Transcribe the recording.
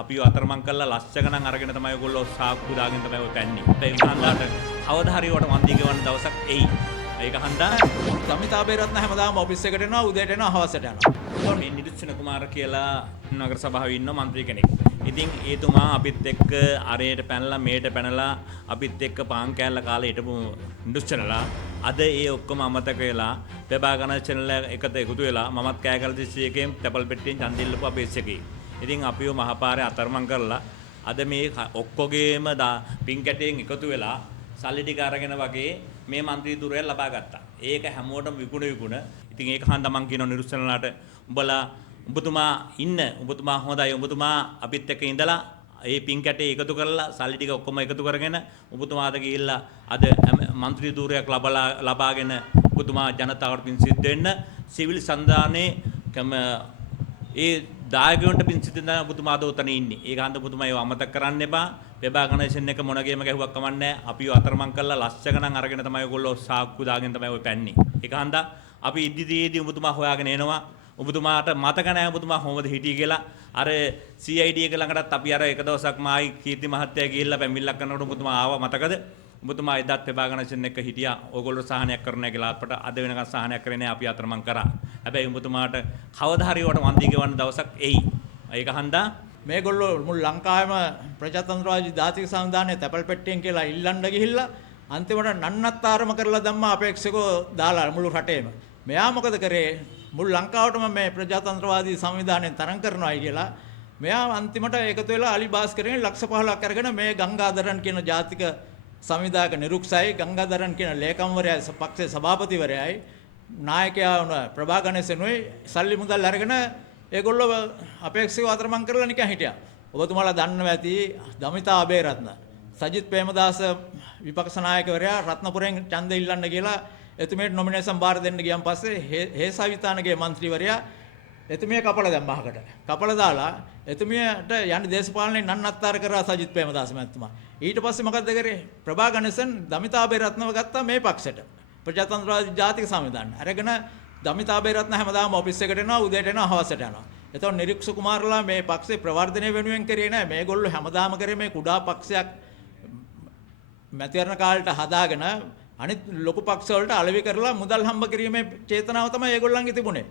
අපිව අතරමං කරලා ලක්ෂ ගණන් අරගෙන තමයි ඔයගොල්ලෝ සාක්කු දාගෙන තමයි ඔය පැන්නේ. ඒ හන්දාට කවදා හරි වට වන්දි ගෙවන්න දවසක් එයි. ඒක හන්දා සමිතා බේරත්න හැමදාම ඔෆිස් එකට එනවා උදේට එනවා හවසට යනවා. මේ නිරුක්ෂණ කුමාර කියලා නගර සභාවේ ඉන්න മന്ത്രി කෙනෙක්. ඉතින් ඒතුමා අපිත් එක්ක අරයට පැනලා මේට පැනලා අපිත් එක්ක පාන් කෑල්ල කාලේ හිටපු නිරුක්ෂණලා අද ඒ ඔක්කොම අමතක වෙලා පෙබා ගණන් channel එකට එකතු වෙලා මමත් කෑගල දිස්ත්‍රික්කයෙන් ටැපල් පෙට්ටියෙන් ඡන්දෙ ඉල්ලපු අපේ එකේ. ඉතින් අපිව මහපාරේ අතරමං කරලා අද මේ ඔක්කොගේම පින් කැටයෙන් එකතු වෙලා සල්ලි ටික අරගෙන වගේ මේ മന്ത്രി ධුරය ලබා ගත්තා. ඒක හැමෝටම විකුණ. ඉතින් ඒක හන්ද මං කියනවා නිරුක්ෂණලාට උඹතුමා ඉන්න උඹතුමා හොඳයි උඹතුමා අපිත් එක්ක ඉඳලා ඒ පින් කැටේ එකතු කරලා සල්ලි ටික ඔක්කොම එකතු කරගෙන උඹතුමාට ගිහිල්ලා අද മന്ത്രി ධුරයක් ලබාගෙන උඹතුමා ජනතාවට පින් සිද්ධ වෙන්න සිවිල් සන්ධානයේ ඒ දායකයන්ට පින් සිද්ධ වෙන ඔබතුමා දෝතන ඉන්නේ. ඒක හන්ද ඔබතුමා ඒව අමතක කරන්න එපා. පෙබා ගණේෂන් එක මොන ගේම ගැහුවක් කමන්නේ. අපිව අතරමං කරලා ලක්ෂ ගණන් අරගෙන තමයි ඔයගොල්ලෝ සාක්කු දාගෙන තමයි ඔය පැන්නේ. ඒක හන්ද අපි ඉදිරියේදී ඔබතුමා හොයාගෙන එනවා. ඔබතුමාට මතක නැහැ ඔබතුමා කොහොමද හිටියේ කියලා. අර CID එක ළඟටත් අපි අර එක දවසක් මායි කීර්ති මහත්තයා ගිහිල්ලා පැමිණිල්ලක් කරනකොට ඔබතුමා ආවා මතකද? ඔබතුමා එදත් පෙබා ගණේෂන් එක හිටියා. ඕගොල්ලෝ සහනයක් කරනවා කියලා අපට අද වෙනකන් සහනයක් කරේ නැහැ. අපි අතරමං කරා. හැබැයි ඔබතුමාට කවදා හරි වට වන්දි ගෙවන්න දවසක් එයි. ඒක හන්දා මේගොල්ලෝ මුළු ලංකාවේම ප්‍රජාතන්ත්‍රවාදී ජාතික සංවිධානයේ තැපල් පෙට්ටියෙන් කියලා ඉල්ලන්න ගිහිල්ලා අන්තිමට නන්නත්තරම කරලා දැම්මා අපේක්ෂකෝ දාලා මුළු රටේම. මෙයා මොකද කරේ? මුළු ලංකාවටම මේ ප්‍රජාතන්ත්‍රවාදී සංවිධානයෙන් තරම් කරනවායි කියලා මෙයා අන්තිමට එකතු වෙලා අලි බාස්කරගෙන් ලක්ෂ 15ක් අරගෙන මේ ගංගාදරන් කියන ජාතික සංවිධායක නිරුක්සයි ගංගාදරන් කියන ලේකම්වරයයි පක්ෂයේ සභාපතිවරයයි නායකයා වුණ ප්‍රභා ගණේසනුයි සල්ලි මුදල් අරගෙන ඒගොල්ලෝ අපේක්ෂකව අතරමං කරලා නිකන් හිටියා. ඔබතුමාලා දන්නවා ඇති දමිතා අබේරත්න සජිත් ප්‍රේමදාස විපක්ෂ නායකවරයා රත්නපුරෙන් ඡන්ද ඉල්ලන්න කියලා එතුමියට නොමිනේෂන් බාර දෙන්න ගියන් පස්සේ හේසවිතානගේ മന്ത്രിවරයා එතුමිය කපලා දැම්මහකට. කපලා දාලා එතුමියට යන්නේ දේශපාලනේ නන්නත්තර කරා සජිත් ප්‍රේමදාස මහත්මයා. ඊට පස්සේ මොකද කරේ? ප්‍රභා ගණේසන් දමිතා අබේරත්නව ගත්තා මේ පක්ෂයට. ප්‍රජාතන්ත්‍රවාදී ජාතික සංවිධානය. අරගෙන දමිතා බේරත්න හැමදාම ඔෆිස් එකට එනවා උදේට එනවා හවසට යනවා. එතකොට නිරුක්ෂ කුමාරලා මේ පක්ෂේ ප්‍රවර්ධනය වෙනුවෙන් කරේ නැහැ. මේගොල්ලෝ හැමදාම කරේ මේ කුඩා පක්ෂයක් මැතිවරණ කාලේට හදාගෙන අනිත් ලොකු පක්ෂ වලට අලෙවි කරලා මුදල් හම්බ කිරීමේ චේතනාව තමයි ඒගොල්ලන්ගේ තිබුණේ.